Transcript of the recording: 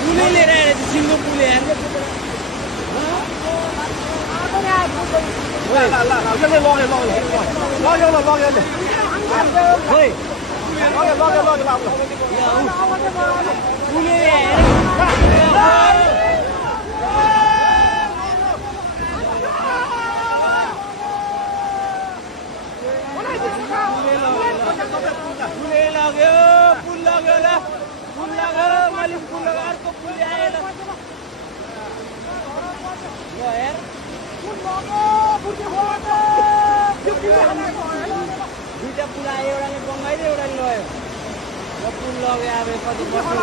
पुलै लिएर आएर सिङ्गो पुल यार दुईटा पुल आयो एउटाले बङ्गाइदियो एउटाले लयो र पुल लग्यो अब कति वर्ष